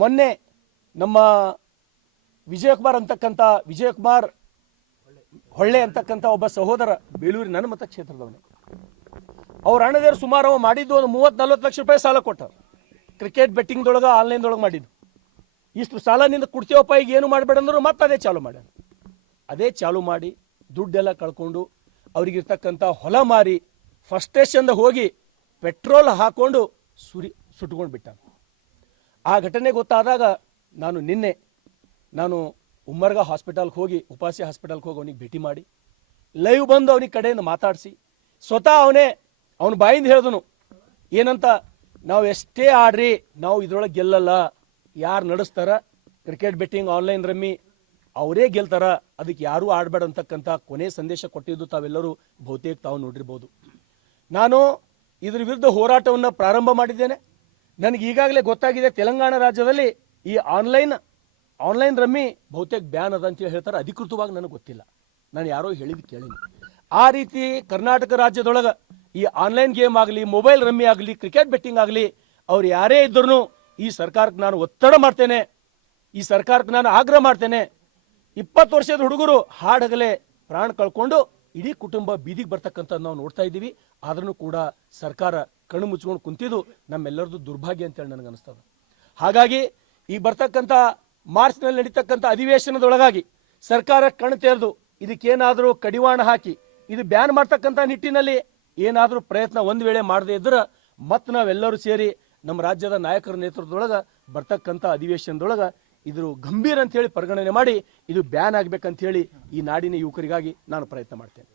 ಮೊನ್ನೆ ನಮ್ಮ ವಿಜಯಕುಮಾರ್ ಹೊಳ್ಳೆ ಅಂತಕ್ಕಂಥ ಒಬ್ಬ ಸಹೋದರ ಬೇಲೂರು ನನ್ನ ಮತಕ್ಷೇತ್ರದವನೇ. ಅವ್ರ ಅಣ್ಣದೇರು ಸುಮಾರು ಅವ ಮಾಡಿದ್ದು ಒಂದು 30-40 ಲಕ್ಷ ರೂಪಾಯಿ ಸಾಲ ಕೊಟ್ಟಾರ. ಕ್ರಿಕೆಟ್ ಬೆಟ್ಟಿಂಗ್ದೊಳಗೆ ಆನ್ಲೈನ್ದೊಳಗೆ ಮಾಡಿದ್ದು. ಇಷ್ಟು ಸಾಲ ನಿಂದ ಕೊಡ್ತೀವಪ್ಪ, ಈಗ ಏನು ಮಾಡಬೇಡ ಅಂದ್ರು ಮತ್ತೆ ಅದೇ ಚಾಲು ಮಾಡ್ಯಾರ. ಅದೇ ಚಾಲು ಮಾಡಿ ದುಡ್ಡೆಲ್ಲ ಕಳ್ಕೊಂಡು ಅವ್ರಿಗಿರ್ತಕ್ಕಂಥ ಹೊಲ ಮಾರಿ ಫಸ್ಟ್ ಸ್ಟೇಷನ್ದ ಹೋಗಿ ಪೆಟ್ರೋಲ್ ಹಾಕೊಂಡು ಸುಟ್ಕೊಂಡು ಬಿಟ್ಟ. ಆ ಘಟನೆ ಗೊತ್ತಾದಾಗ ನಾನು ಉಮ್ಮರ್ಗ ಹಾಸ್ಪಿಟಲ್ಗೆ ಹೋಗಿ, ಉಪಾಸಿ ಹಾಸ್ಪಿಟಲ್ಗೆ ಹೋಗಿ ಅವನಿಗೆ ಭೇಟಿ ಮಾಡಿ ಲೈವ್ ಬಂದು ಅವನಿಗೆ ಕಡೆಯಿಂದ ಮಾತಾಡಿಸಿ ಸ್ವತಃ ಅವನ ಬಾಯಿಂದ ಹೇಳಿದನು ಏನಂತ, ನಾವು ಎಷ್ಟೇ ಆಡ್ರಿ ನಾವು ಇದ್ರೊಳಗೆ ಗೆಲ್ಲಲ್ಲ, ಯಾರು ನಡೆಸ್ತಾರ ಕ್ರಿಕೆಟ್ ಬೆಟ್ಟಿಂಗ್ ಆನ್ಲೈನ್ ರಮ್ಮಿ ಅವರೇ ಗೆಲ್ತಾರ, ಅದಕ್ಕೆ ಯಾರೂ ಆಡಬೇಡ ಅಂತಕ್ಕಂಥ ಕೊನೆ ಸಂದೇಶ ಕೊಟ್ಟಿದ್ದು ತಾವೆಲ್ಲರೂ ಬಹುತೇಕ ತಾವು ನೋಡಿರ್ಬೋದು. ನಾನು ಇದ್ರ ವಿರುದ್ಧ ಹೋರಾಟವನ್ನು ಪ್ರಾರಂಭ ಮಾಡಿದ್ದೇನೆ. ನನಗೆ ಈಗಾಗಲೇ ಗೊತ್ತಾಗಿದೆ ತೆಲಂಗಾಣ ರಾಜ್ಯದಲ್ಲಿ ಈ ಆನ್ಲೈನ್ ರಮ್ಮಿ ಬಹುತೇಕ ಬ್ಯಾನ್ ಅದ ಅಂತೇಳಿ ಹೇಳ್ತಾರೆ. ಅಧಿಕೃತವಾಗಿ ನನಗೆ ಗೊತ್ತಿಲ್ಲ, ನಾನು ಯಾರೋ ಹೇಳಿದ್ದು ಕೇಳೀನಿ. ಆ ರೀತಿ ಕರ್ನಾಟಕ ರಾಜ್ಯದೊಳಗೆ ಈ ಆನ್ಲೈನ್ ಗೇಮ್ ಆಗಲಿ, ಮೊಬೈಲ್ ರಮ್ಮಿ ಆಗಲಿ, ಕ್ರಿಕೆಟ್ ಬೆಟ್ಟಿಂಗ್ ಆಗಲಿ, ಅವ್ರು ಯಾರೇ ಇದ್ರೂ ಈ ಸರ್ಕಾರಕ್ಕೆ ನಾನು ಒತ್ತಡ ಮಾಡ್ತೇನೆ, ಈ ಸರ್ಕಾರಕ್ಕೆ ನಾನು ಆಗ್ರಹ ಮಾಡ್ತೇನೆ. 20 ವರ್ಷದ ಹುಡುಗರು ಹಾಡಗಲೇ ಪ್ರಾಣ ಕಳ್ಕೊಂಡು ಇಡೀ ಕುಟುಂಬ ಬೀದಿಗೆ ಬರ್ತಕ್ಕಂಥದ್ದು ನಾವು ನೋಡ್ತಾ ಇದ್ದೀವಿ. ಆದ್ರೂ ಕೂಡ ಸರ್ಕಾರ ಕಣ್ಣು ಮುಚ್ಕೊಂಡು ಕುಂತಿದ್ದು ನಮ್ಮೆಲ್ಲರದು ದುರ್ಭಾಗ್ಯ ಅಂತೇಳಿ ನನಗೆ ಅನಿಸ್ತದೆ. ಹಾಗಾಗಿ ಈಗ ಬರ್ತಕ್ಕಂಥ ಮಾರ್ಚ್ನಲ್ಲಿ ನಡೀತಕ್ಕಂಥ ಅಧಿವೇಶನದೊಳಗಾಗಿ ಸರ್ಕಾರ ಕಣ್ಣು ತೆರೆದು ಇದಕ್ಕೇನಾದರೂ ಕಡಿವಾಣ ಹಾಕಿ ಇದು ಬ್ಯಾನ್ ಮಾಡ್ತಕ್ಕಂಥ ನಿಟ್ಟಿನಲ್ಲಿ ಏನಾದರೂ ಪ್ರಯತ್ನ ಒಂದು ವೇಳೆ ಮಾಡದೇ ಇದ್ರೆ ಮತ್ತೆ ನಾವೆಲ್ಲರೂ ಸೇರಿ ನಮ್ಮ ರಾಜ್ಯದ ನಾಯಕರ ನೇತೃತ್ವದೊಳಗೆ ಬರ್ತಕ್ಕಂಥ ಅಧಿವೇಶನದೊಳಗೆ ಇದ್ರ ಗಂಭೀರ ಅಂತ ಹೇಳಿ ಪರಿಗಣನೆ ಮಾಡಿ ಇದು ಬ್ಯಾನ್ ಆಗ್ಬೇಕಂತ ಹೇಳಿ ಈ ನಾಡಿನ ಯುವಕರಿಗಾಗಿ ನಾನು ಪ್ರಯತ್ನ ಮಾಡ್ತೇನೆ.